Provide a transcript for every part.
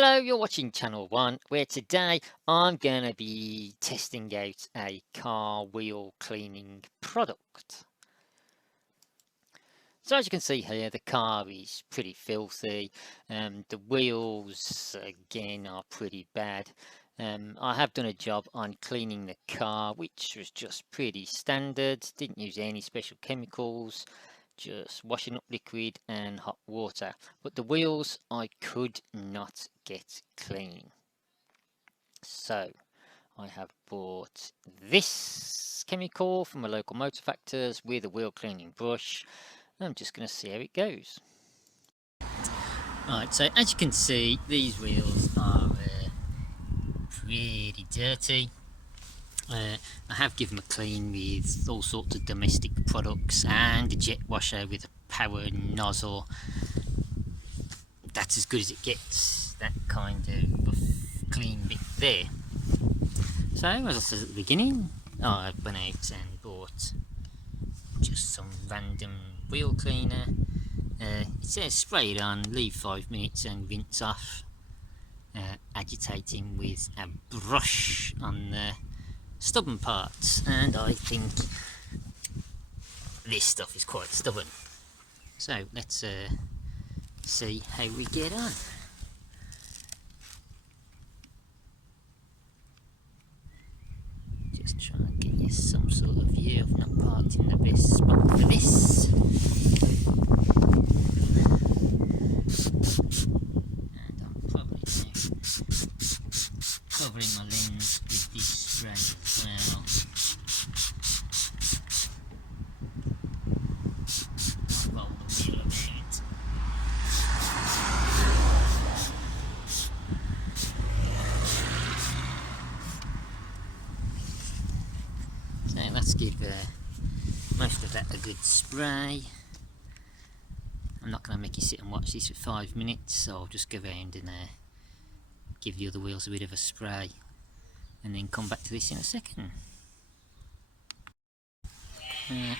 Hello, you're watching Channel 1, where today I'm going to be testing out a car wheel cleaning product. So as you can see here, the car is pretty filthy. The wheels, again, are pretty bad. I have done a job on cleaning the car, which was just pretty standard. Didn't use any special chemicals, just washing up liquid and hot water. But the wheels I could not get clean. So I have bought this chemical from a local motor factors with a wheel cleaning brush. I'm just going to see how it goes. Right, so as you can see, these wheels are pretty dirty. I have given them a clean with all sorts of domestic products and a jet washer with a power nozzle. That's as good as it gets, that kind of clean bit there. So as I said at the beginning, I went out and bought just some random wheel cleaner. It says spray it on, leave 5 minutes and rinse off, agitating with a brush on the stubborn parts, and I think this stuff is quite stubborn. So let's see how we get on. Just try and get you some sort of view. I've not parked in the best spot for this. And I'm probably covering my lens with this spray as well. I'll roll the wheel about. So let's give most of that a good spray. I'm not going to make you sit and watch this for 5 minutes, so I'll just go around and give the other wheels a bit of a spray and then come back to this in a second.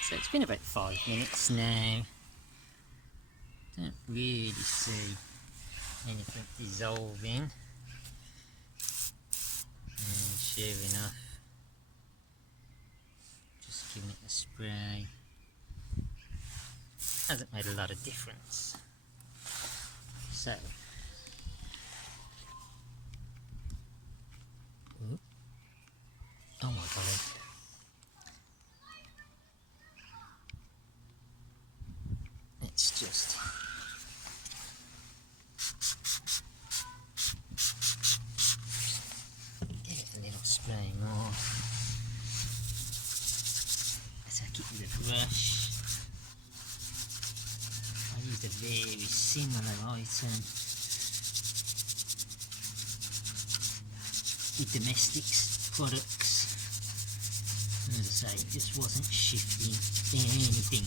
So it's been about 5 minutes now. Don't really see anything dissolving, and sure enough, just giving it a spray hasn't made a lot of difference. So oh my god, it's just give it a little spray more. Let's take it with a brush. I used a very similar item with domestics products, and as I say, it just wasn't shifting anything.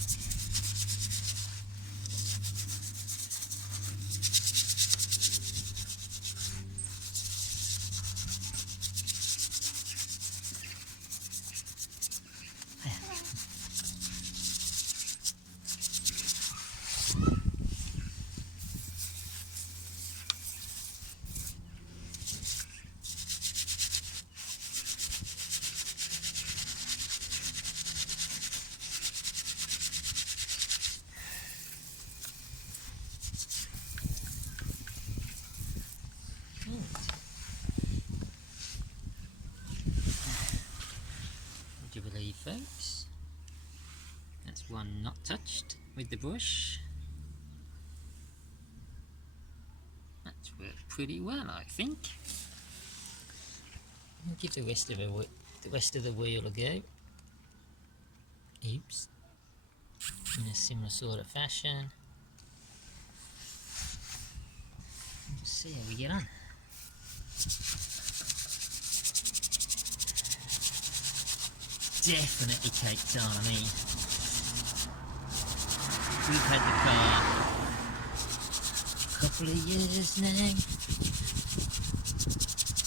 Would you believe, folks? That's one not touched with the brush. That's worked pretty well, I think. I'll give the rest of the wheel a go. Oops. In a similar sort of fashion. And just see how we get on. Definitely caked on. I mean, we've had the car a couple of years now.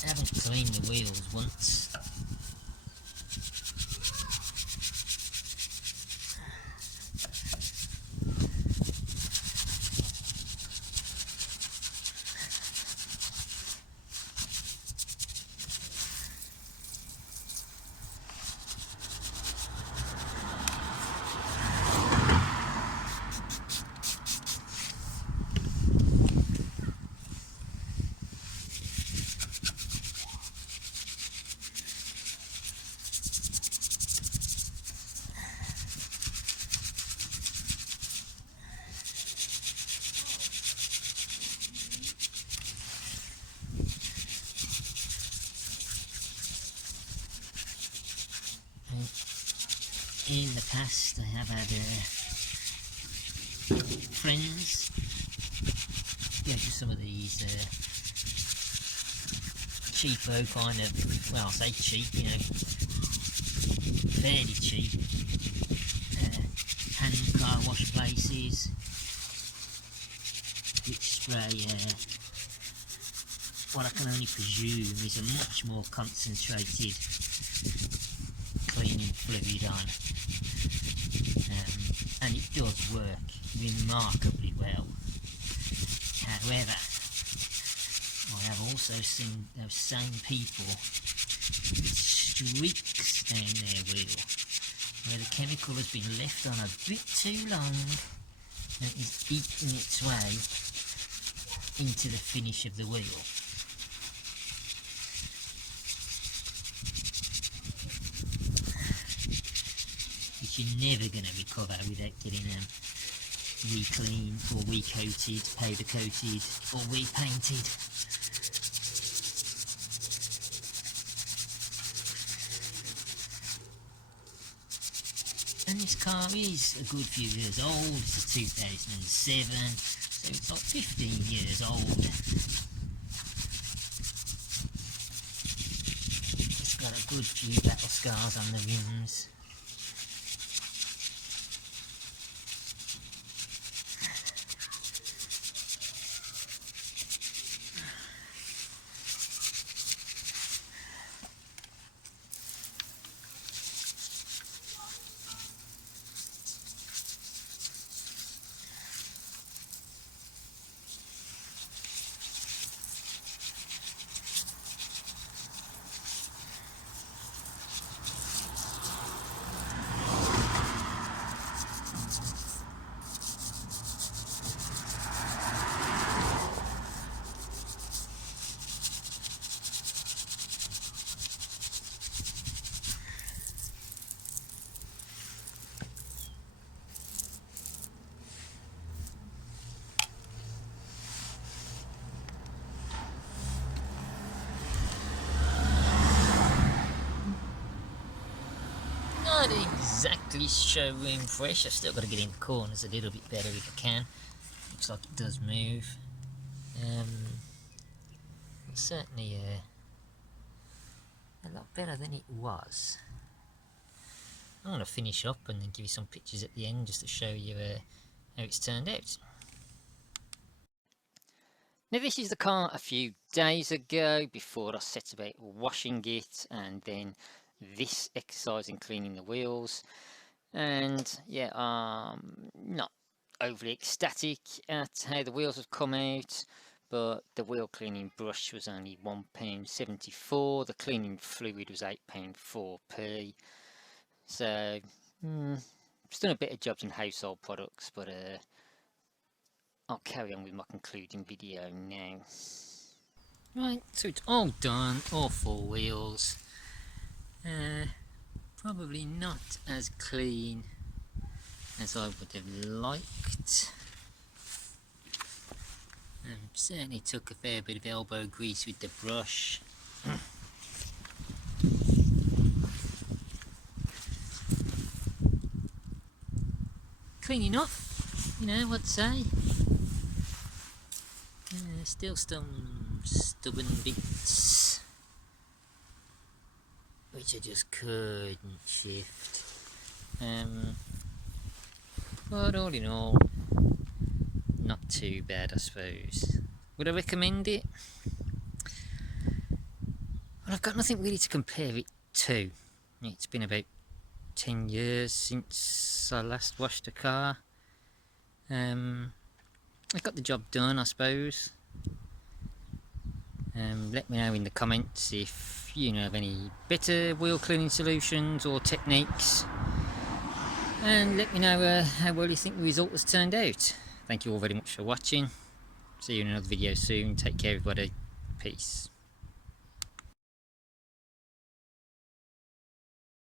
I haven't cleaned the wheels once. in the past I have had friends go to some of these cheapo kind of, well, I say cheap, you know, fairly cheap hand car wash places which spray what I can only presume is a much more concentrated cleaning fluid on, and it does work remarkably well. However, I have also seen those same people with streaks down their wheel where the chemical has been left on a bit too long and is eating its way into the finish of the wheel. Which you're never going to recover without getting them re-cleaned or re-coated, powder coated or repainted. And this car is a good few years old. It's a 2007, so it's like 15 years old. It's got a good few battle scars on the rims. Not exactly showroom fresh. I've still got to get in the corners a little bit better if I can. Looks like it does move. Certainly a lot better than it was. I'm going to finish up and then give you some pictures at the end just to show you how it's turned out. Now this is the car a few days ago before I set about washing it, and then this exercise in cleaning the wheels. And yeah, not overly ecstatic at how the wheels have come out, but the wheel cleaning brush was only £1.74, the cleaning fluid was £8.4p. So it's done a bit of jobs in household products, but I'll carry on with my concluding video now. Right, so it's all done, all four wheels. Probably not as clean as I would have liked. Certainly took a fair bit of elbow grease with the brush. Clean enough, you know, I'd say. Still some stubborn bits which I just couldn't shift. But all in all, not too bad, I suppose. Would I recommend it? Well, I've got nothing really to compare it to. It's been about 10 years since I last washed a car. I got the job done, I suppose. Let me know in the comments if you know of any better wheel cleaning solutions or techniques, and let me know how well you think the result has turned out. Thank you all very much for watching. See you in another video soon. Take care everybody. Peace.